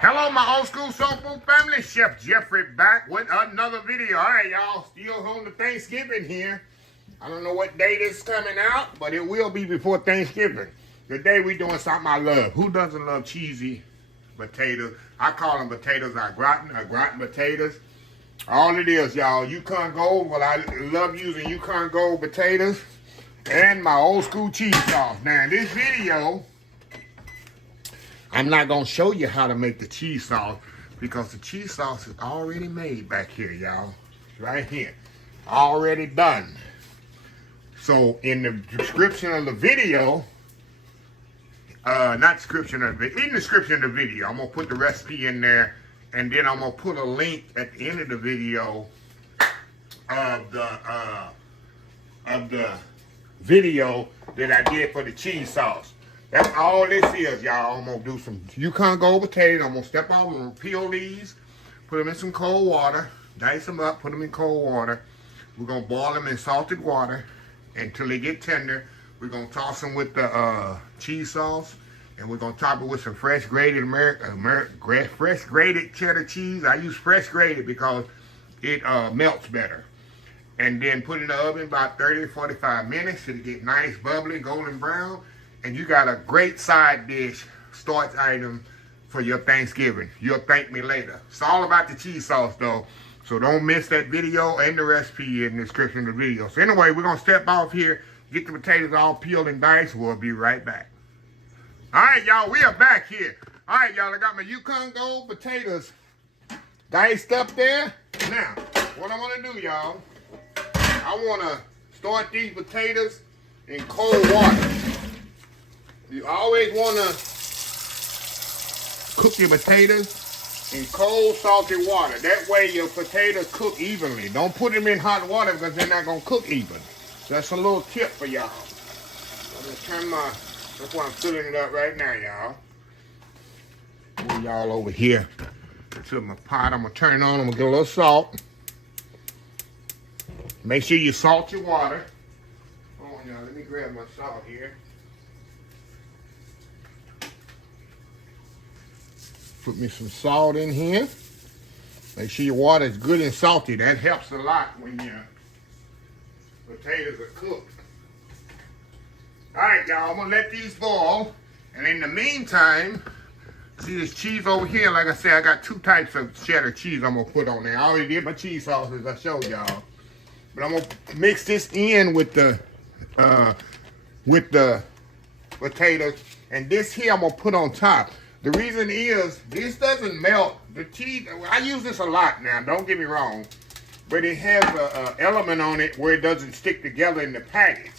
Hello, my old school soul food family. Chef Jeffrey back with another video. All right, y'all. Still home to Thanksgiving here. I don't know what day this is coming out, but it will be before Thanksgiving. Today we doing something I love. Who doesn't love cheesy potatoes? I call them potatoes gratin potatoes. All it is, y'all, Yukon Gold. Well, I love using Yukon Gold potatoes and my old school cheese sauce. Now, in this video, I'm not going to show you how to make the cheese sauce because the cheese sauce is already made back here, y'all. Right here. Already done. So, in the description of the video, in the description of the video, I'm going to put the recipe in there, and then I'm going to put a link at the end of the video of the video that I did for the cheese sauce. That's all this is, y'all. I'm going to do some Yukon Gold potatoes. I'm going to step out, I'm going to peel these, put them in some cold water, dice them up, put them in cold water. We're going to boil them in salted water until they get tender. We're going to toss them with the cheese sauce, and we're going to top it with some fresh grated fresh grated cheddar cheese. I use fresh grated because it melts better. And then put it in the oven about 30 to 45 minutes till it get nice, bubbly, golden brown. And you got a great side dish, starch item for your Thanksgiving. You'll thank me later. It's all about the cheese sauce, though. So don't miss that video and the recipe in the description of the video. So anyway, we're going to step off here, get the potatoes all peeled and diced. We'll be right back. All right, y'all, we are back here. All right, y'all, I got my Yukon Gold potatoes diced up there. Now, what I want to do, y'all, I want to start these potatoes in cold water. You always want to cook your potatoes in cold, salty water. That way your potatoes cook evenly. Don't put them in hot water because they're not going to cook even. That's a little tip for y'all. I'm going to turn that's why I'm filling it up right now, y'all. Move y'all over here to my pot. I'm going to turn it on. I'm going to get a little salt. Make sure you salt your water. Hold on, y'all. Let me grab my salt here. Put me some salt in here. Make sure your water is good and salty. That helps a lot when your potatoes are cooked. All right, y'all. I'm going to let these boil. And in the meantime, see this cheese over here? Like I said, I got two types of cheddar cheese I'm going to put on there. I already did my cheese sauce as I showed y'all. But I'm going to mix this in with the potatoes. And this here I'm going to put on top. The reason is, this doesn't melt. The cheese, I use this a lot now, don't get me wrong. But it has an element on it where it doesn't stick together in the package.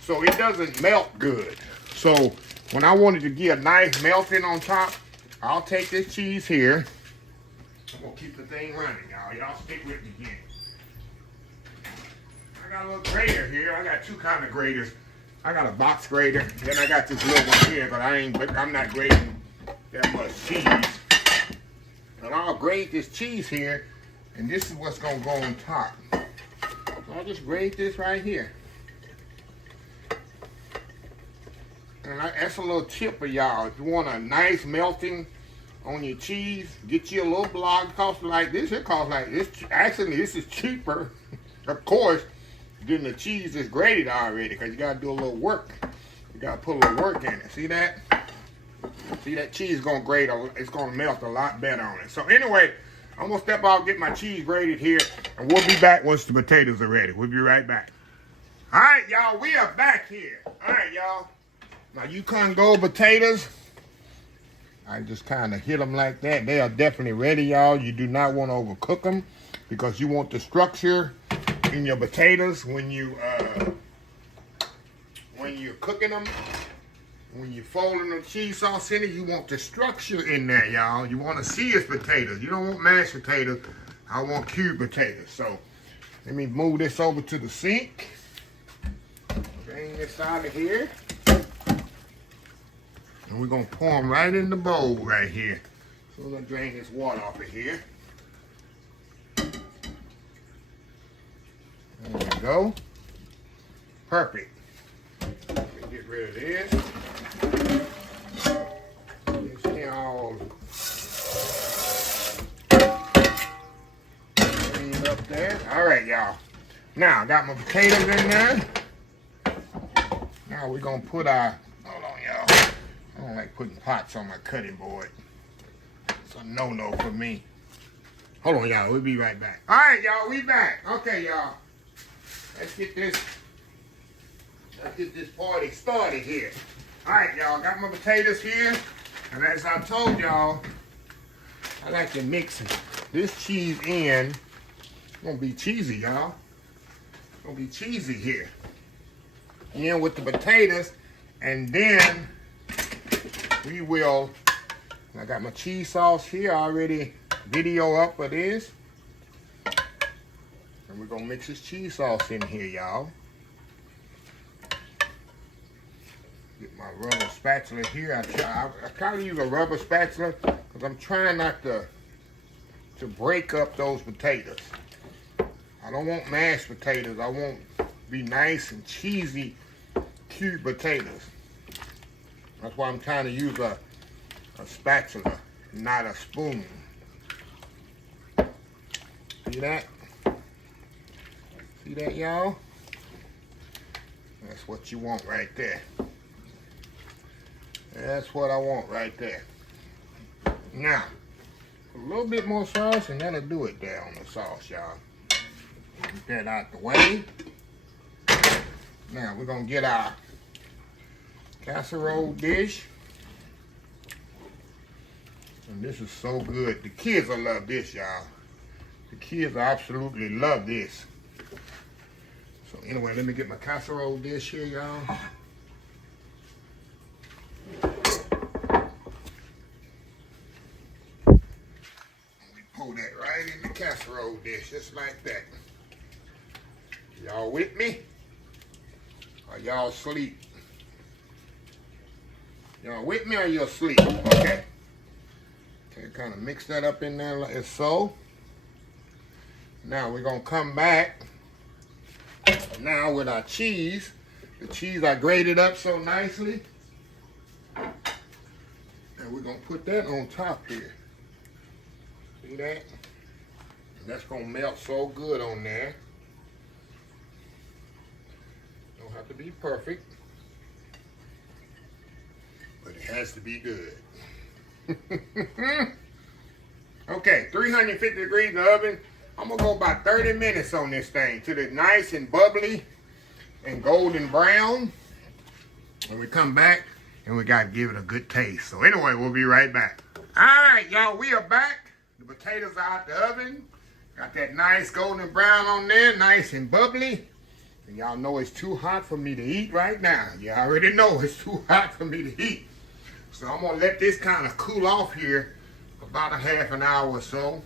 So it doesn't melt good. So when I wanted to get a nice melting on top, I'll take this cheese here. I'm going to keep the thing running, y'all. Y'all stick with me here. I got a little grater here. I got two kind of graters. I got a box grater. Then I got this little one here, but I'm not grating that much cheese. But I'll grate this cheese here, and this is what's going to go on top. So I'll just grate this right here. And that's a little tip for y'all. If you want a nice melting on your cheese, get you a little block. It costs like this. It costs like this. Actually, this is cheaper, of course, than the cheese that's grated already, because you got to do a little work. You got to put a little work in it. See that? See, that cheese is going to grate, it's going to melt a lot better on it. So anyway, I'm going to step out, get my cheese grated here, and we'll be back once the potatoes are ready. We'll be right back. All right, y'all, we are back here. All right, y'all. My Yukon Gold potatoes, I just kind of hit them like that. They are definitely ready, y'all. You do not want to overcook them because you want the structure in your potatoes when you're cooking them. When you're folding the cheese sauce in it, you want the structure in there, y'all. You want to see it's potatoes. You don't want mashed potatoes. I want cubed potatoes. So, let me move this over to the sink. Drain this out of here. And we're going to pour them right in the bowl right here. So, we're going to drain this water off of here. There we go. Perfect. Let me get rid of this. This here all up there. All right, y'all. Now, I got my potatoes in there. Now we're gonna put our, hold on, y'all. I don't like putting pots on my cutting board. It's a no-no for me. Hold on, y'all. We'll be right back. All right, y'all. We back. Okay, y'all. Let's get this party started here. All right, y'all. Got my potatoes here. And as I told y'all, I like to mix this cheese in. It's going to be cheesy, y'all. It's going to be cheesy here. In with the potatoes. And then we will, I got my cheese sauce here. I already video up for this. And we're going to mix this cheese sauce in here, y'all. Get my rubber spatula here. I try to use a rubber spatula because I'm trying not to break up those potatoes. I don't want mashed potatoes. I want be nice and cheesy, cute potatoes. That's why I'm trying to use a spatula, not a spoon. See that? See that, y'all? That's what you want right there. That's what I want right there. Now, a little bit more sauce and that'll do it there on the sauce, y'all. Get that out the way. Now, we're going to get our casserole dish. And this is so good. The kids will love this, y'all. The kids absolutely love this. So anyway, let me get my casserole dish here, y'all. We pour that right in the casserole dish, just like that. Y'all with me? Or y'all asleep? Y'all with me or you asleep? Okay. Okay, kind of mix that up in there like so. Now we're gonna come back now with our cheese. The cheese I grated up so nicely. And we're gonna put that on top here. See that? And that's gonna melt so good on there. Don't have to be perfect, but it has to be good. Okay, 350 degrees in the oven. I'm gonna go about 30 minutes on this thing till it's nice and bubbly and golden brown. When we come back, and we gotta give it a good taste. So anyway, we'll be right back. All right, y'all, we are back. The potatoes are out the oven. Got that nice golden brown on there, nice and bubbly. And y'all know it's too hot for me to eat right now. You already know it's too hot for me to eat. So I'm gonna let this kind of cool off here for about a half an hour or so.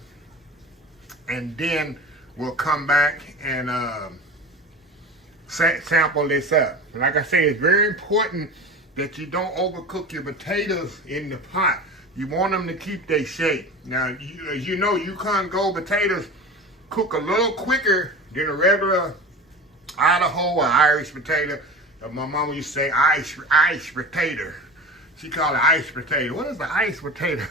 And then we'll come back and sample this up. Like I say, it's very important that you don't overcook your potatoes in the pot. You want them to keep their shape. Now, as you know, Yukon Gold potatoes cook a little quicker than a regular Idaho or Irish potato. My mama used to say Irish potato. She called it ice potato. What is the ice potato?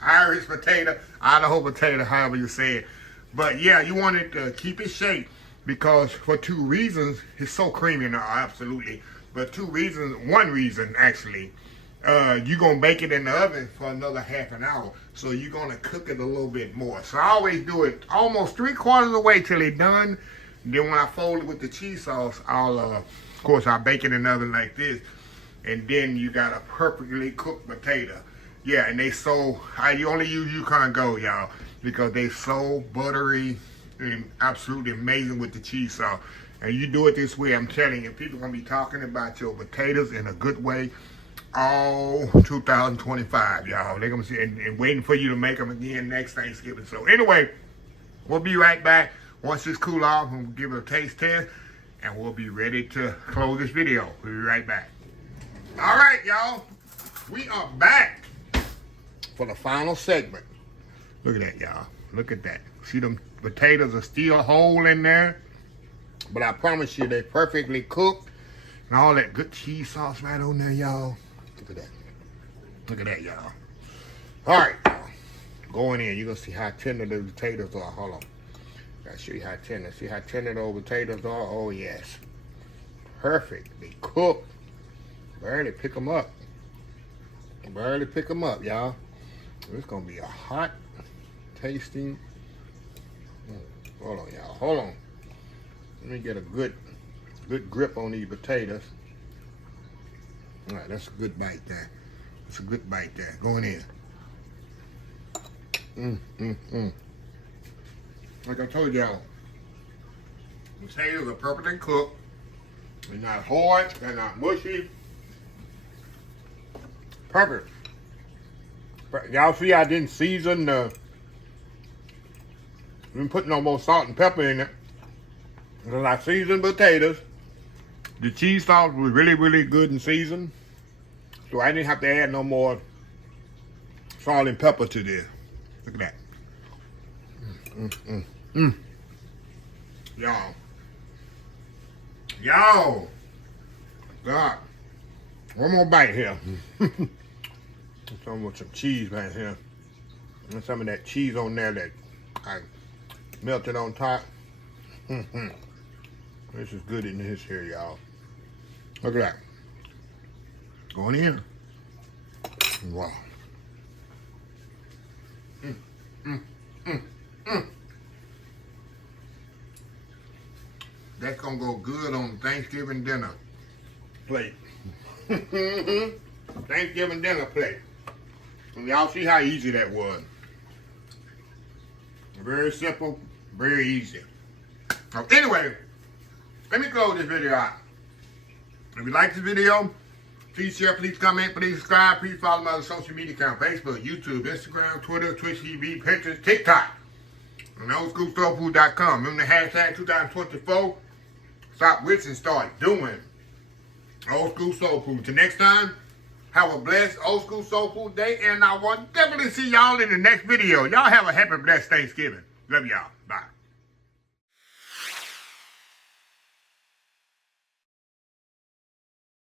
Irish potato, Idaho potato, however you say it. But yeah, you want it to keep its shape because for two reasons. It's so creamy now, absolutely. But two reasons, one reason actually, you're going to bake it in the oven for another half an hour. So you're going to cook it a little bit more. So I always do it almost 3/4 of the way till it's done. And then when I fold it with the cheese sauce, of course, I'll bake it in the oven like this. And then you got a perfectly cooked potato. Yeah, and they so, you only use Yukon Gold, y'all, because they so buttery and absolutely amazing with the cheese sauce. And you do it this way, I'm telling you, people are going to be talking about your potatoes in a good way all 2025, y'all. They're going to see and waiting for you to make them again next Thanksgiving. So anyway, we'll be right back. Once this cool off, we'll give it a taste test, and we'll be ready to close this video. We'll be right back. All right, y'all. We are back for the final segment. Look at that, y'all. Look at that. See them potatoes are still whole in there. But I promise you, they're perfectly cooked. And all that good cheese sauce right on there, y'all. Look at that. Look at that, y'all. All right, y'all. Going in, you're going to see how tender the potatoes are. Hold on. I'll show you how tender. See how tender those potatoes are? Oh, yes. Perfect. They cook. Barely pick them up. Barely pick them up, y'all. It's going to be a hot, tasting. Hold on, y'all. Hold on. Let me get a good grip on these potatoes. All right, that's a good bite there. That's a good bite there. Going in. Like I told y'all, potatoes are perfectly cooked. They're not hard. They're not mushy. Perfect. Y'all see I didn't season the... didn't put no more salt and pepper in it. Because I seasoned potatoes. The cheese sauce was really, really good and seasoned. So I didn't have to add no more salt and pepper to this. Look at that. Y'all. God. One more bite here. Some with some cheese right here. And some of that cheese on there that I melted on top. This is good in this here, y'all. Look at that. Going in. Wow. That's gonna go good on Thanksgiving dinner plate. Thanksgiving dinner plate. And y'all see how easy that was. Very simple, very easy. So anyway, let me close this video out. If you like this video, please share, please comment, please subscribe, please follow my other social media account, Facebook, YouTube, Instagram, Twitter, Twitch TV, Pinterest, TikTok, and oldschoolsoulfood.com. Remember the hashtag 2024. Stop wishing and start doing old school soul food. Till next time, have a blessed old school soul food day, and I will definitely see y'all in the next video. Y'all have a happy, blessed Thanksgiving. Love y'all.